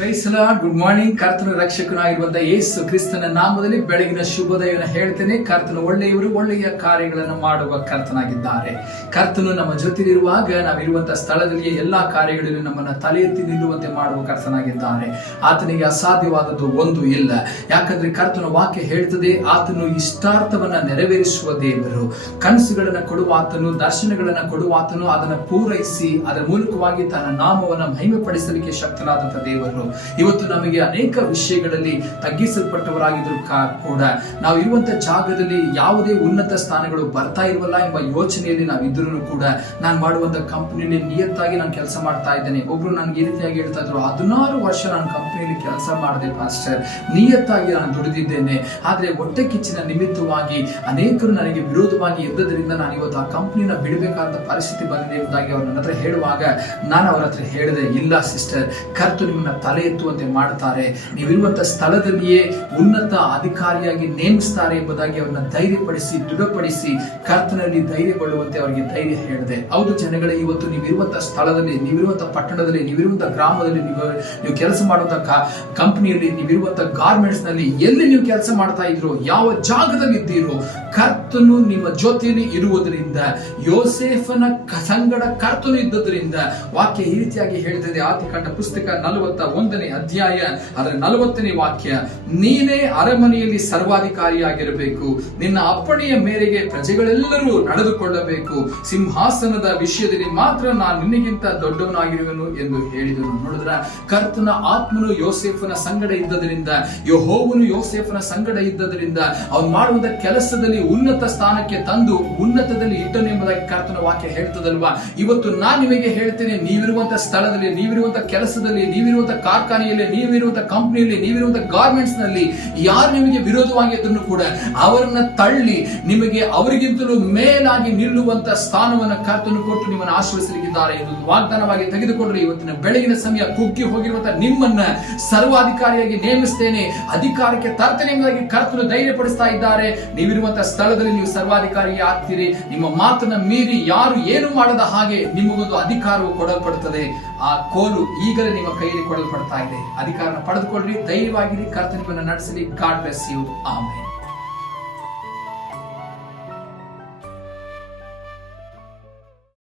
Good morning ಕರ್ತನ ರಕ್ಷಕನಾಗಿರುವಂತಹ ಯೇಸು ಕ್ರಿಸ್ತನ ನಾಮದಲ್ಲಿ ಬೆಳಗಿನ ಶುಭೋದಯವನ್ನು ಹೇಳ್ತೇನೆ. ಕರ್ತನ ಒಳ್ಳೆಯವರು ಒಳ್ಳೆಯ ಕಾರ್ಯಗಳನ್ನು ಮಾಡುವ ಕರ್ತನಾಗಿದ್ದಾರೆ. ಕರ್ತನು ನಮ್ಮ ಜೊತೆಲಿರುವಾಗ ನಾವಿರುವಂತಹ ಸ್ಥಳದಲ್ಲಿ ಎಲ್ಲಾ ಕಾರ್ಯಗಳಲ್ಲಿ ನಮ್ಮನ್ನ ತಲೆ ಎತ್ತಿ ನಿಲ್ಲುವಂತೆ ಮಾಡುವ ಕರ್ತನಾಗಿದ್ದಾರೆ. ಆತನಿಗೆ ಅಸಾಧ್ಯವಾದದ್ದು ಒಂದು ಇಲ್ಲ. ಯಾಕಂದ್ರೆ ಕರ್ತನ ವಾಕ್ಯ ಹೇಳ್ತದೆ, ಆತನು ಇಷ್ಟಾರ್ಥವನ್ನ ನೆರವೇರಿಸುವ ದೇವರು. ಕನಸುಗಳನ್ನ ಕೊಡುವ ಆತನು, ದರ್ಶನಗಳನ್ನ ಕೊಡುವ ಆತನು, ಅದನ್ನು ಪೂರೈಸಿ, ಅದರ ಮೂಲಕವಾಗಿ ತನ್ನ ನಾಮವನ್ನ ಮಹಿಮೆಪಡಿಸಲಿಕ್ಕೆ ಶಕ್ತನಾದಂತಹ ದೇವರು. ಇವತ್ತು ನಮಗೆ ಅನೇಕ ವಿಷಯಗಳಲ್ಲಿ ತಗ್ಗಿಸಲ್ಪಟ್ಟವರಾಗಿದ್ರು ಕೂಡ ನಾವು ಇರುವಂತ ಜಾಗದಲ್ಲಿ ಯಾವುದೇ ಉನ್ನತ ಸ್ಥಾನಗಳು ಬರ್ತಾ ಇರುವಲ್ಲ ಎಂಬ ಯೋಚನೆಯಲ್ಲಿ ನಾವು ಇದ್ರೂ ಕೂಡ ನಾನು ಮಾಡುವಂತ ಕಂಪನಿಯಲ್ಲಿ ನಿಯತ್ತಾಗಿ ನಾನು ಕೆಲಸ ಮಾಡ್ತಾ ಇದ್ದೇನೆ. ಒಬ್ರು ನನ್ಗೆ ಈ ರೀತಿಯಾಗಿ ಹೇಳ್ತಾ ಇದ್ರು, ಹದಿನಾರು ವರ್ಷ ನಾನು ಕಂಪನಿಯಲ್ಲಿ ಕೆಲಸ ಮಾಡಿದೆ ಪಾಸ್ಟರ್ ನಿಯತ್ತಾಗಿ ನಾನು ದುಡಿದಿದ್ದೇನೆ. ಆದ್ರೆ ಹೊಟ್ಟೆ ಕಿಚ್ಚಿನ ನಿಮಿತ್ತವಾಗಿ ಅನೇಕರು ನನಗೆ ವಿರೋಧವಾಗಿ ಎದ್ದದರಿಂದ ನಾನು ಇವತ್ತು ಆ ಕಂಪನಿನ ಬಿಡಬೇಕಾದ ಪರಿಸ್ಥಿತಿ ಬಂದಿದೆ ಎಂಬುದಾಗಿ ಅವರು ನನ್ನ ಹೇಳುವಾಗ ನಾನು ಅವರ ಹತ್ರ ಹೇಳಿದೆ, ಇಲ್ಲ ಸಿಸ್ಟರ್ ಕರ್ತು ನಿಮ್ಮನ್ನ ಎತ್ತುವಂತೆ ಮಾಡುತ್ತಾರೆ. ನೀವಿರುವಂತಹ ಸ್ಥಳದಲ್ಲಿಯೇ ಉನ್ನತ ಅಧಿಕಾರಿಯಾಗಿ ನೇಮಿಸ್ತಾರೆ ಎಂಬುದಾಗಿ ಅವರನ್ನ ಧೈರ್ಯಪಡಿಸಿ, ದೃಢಪಡಿಸಿ ಕರ್ತನಲ್ಲಿ ಧೈರ್ಯಗೊಳ್ಳುವಂತೆ ಅವರಿಗೆ ಧೈರ್ಯ ಹೇಳಿದೆ. ಹೌದು ಜನಗಳೇ, ಇವತ್ತು ನೀವಿರುವಂತಹ ಸ್ಥಳದಲ್ಲಿ, ನೀವಿರುವಂತಹ ಪಟ್ಟಣದಲ್ಲಿ, ನೀವಿರುವಂತಹ ಗ್ರಾಮದಲ್ಲಿ, ನೀವು ನೀವು ಕೆಲಸ ಮಾಡುವಂತಹ ಕಂಪನಿಯಲ್ಲಿ, ನೀವಿರುವಂತಹ ಗಾರ್ಮೆಂಟ್ಸ್ನಲ್ಲಿ ಎಲ್ಲಿ ನೀವು ಕೆಲಸ ಮಾಡ್ತಾ ಇದ್ರು, ಯಾವ ಜಾಗದಲ್ಲಿ ಇದ್ದೀರೋ ಕರ್ತನು ನಿಮ್ಮ ಜೊತೆಯಲ್ಲಿ ಇರುವುದರಿಂದ, ಯೋಸೇಫನ ಸಂಗಡ ಕರ್ತನು ಇದ್ದುದರಿಂದ ವಾಕ್ಯ ಈ ರೀತಿಯಾಗಿ ಹೇಳ್ತಿದೆ. ಆದಿಕಾಂಡ ಪುಸ್ತಕ ನಲವತ್ತ ಒಂದನೇ ಅಧ್ಯಾಯ, ಅದರ ನಲವತ್ತನೇ ವಾಕ್ಯ, ನೀನೇ ಅರಮನೆಯಲ್ಲಿ ಸರ್ವಾಧಿಕಾರಿಯಾಗಿರಬೇಕು. ನಿನ್ನ ಅಪ್ಪಣೆಯ ಮೇರೆಗೆ ಪ್ರಜೆಗಳೆಲ್ಲರೂ ನಡೆದುಕೊಳ್ಳಬೇಕು. ಸಿಂಹಾಸನದ ವಿಷಯದಲ್ಲಿ ಮಾತ್ರ ನಾನು ನಿನಗಿಂತ ದೊಡ್ಡವನಾಗಿರುವನು ಎಂದು ಹೇಳಿದನು ನೋಡಿದ್ರ? ಕರ್ತನ ಆತ್ಮನು ಯೋಸೇಫನ ಸಂಗಡ ಇದ್ದದರಿಂದ, ಯಹೋವನು ಯೋಸೇಫನ ಸಂಗಡ ಇದ್ದದರಿಂದ, ಅವನು ಮಾಡುವಂತ ಕೆಲಸದಲ್ಲಿ ಉನ್ನತ ಸ್ಥಾನಕ್ಕೆ ತಂದು ಉನ್ನತದಲ್ಲಿ ಇಟ್ಟನು ಎಂಬುದಾಗಿ ಕರ್ತನ ವಾಕ್ಯ ಹೇಳ್ತದಲ್ವಾ? ಇವತ್ತು ನಾನು ನಿಮಗೆ ಹೇಳ್ತೇನೆ, ನೀವಿರುವಂತ ಸ್ಥಳದಲ್ಲಿ, ನೀವಿರುವಂತ ಕೆಲಸದಲ್ಲಿ ನೀವಿರುವಂತಹ ಕಾರ್ಖಾನೆಯಲ್ಲಿ ನೀವಿರುವಂತಹ ಕಂಪನಿಯಲ್ಲಿ ನೀವಿರುವಂತ ಗಾರ್ಮೆಂಟ್ಸ್ನಲ್ಲಿ ಯಾರು ನಿಮಗೆ ವಿರೋಧವಾಗಿ ಇದ್ರು ಕೂಡ ಅವರನ್ನ ತಳ್ಳಿ, ನಿಮಗೆ ಅವರಿಗಿಂತಲೂ ಮೇಲಾಗಿ ನಿಲ್ಲುವಂತ ಸ್ಥಾನವನ್ನ ಕರ್ತನು ಕೊಟ್ಟು ನಿಮ್ಮನ್ನು ಆಶ್ರಯಿಸಲಿಕ್ಕಿದ್ದಾರೆ ಎಂದು ವಾಗ್ದಾನವಾಗಿ ತೆಗೆದುಕೊಂಡ್ರೆ ಇವತ್ತಿನ ಬೆಳಗಿನ ಸಮಯ ಕುಗ್ಗಿ ಹೋಗಿರುವಂತ ನಿಮ್ಮನ್ನ ಸರ್ವಾಧಿಕಾರಿಯಾಗಿ ನೇಮಿಸ್ತೇನೆ, ಅಧಿಕಾರಕ್ಕೆ ತರ್ತೇನೆ ಎಂಬುದಾಗಿ ಕರ್ತನು ಧೈರ್ಯಪಡಿಸ್ತಾ ಇದ್ದಾರೆ. ನೀವಿರುವಂತ ಸ್ಥಳದಲ್ಲಿ ನೀವು ಸರ್ವಾಧಿಕಾರಿ ಆಗ್ತೀರಿ. ನಿಮ್ಮ ಮಾತನ್ನ ಮೀರಿ ಯಾರು ಏನು ಮಾಡದ ಹಾಗೆ ನಿಮಗೊಂದು ಅಧಿಕಾರವು ಕೊಡಲ್ಪಡುತ್ತದೆ. ಆ ಕೋಲು ಈಗಲೇ ನಿಮ್ಮ ಕೈಯಲ್ಲಿ ಕೊಡಲ್ಪಡ್ತಾ ಇದೆ. ಅಧಿಕಾರನ ಪಡೆದುಕೊಳ್ಳ್ರಿ, ಧೈರ್ಯವಾಗಿರಿ ಕರ್ತನಿಗೆ ನಡೆಸಲಿ. ಗಾಡ್ ಬ್ಲೆಸ್ ಯು ಆಮೇಲೆ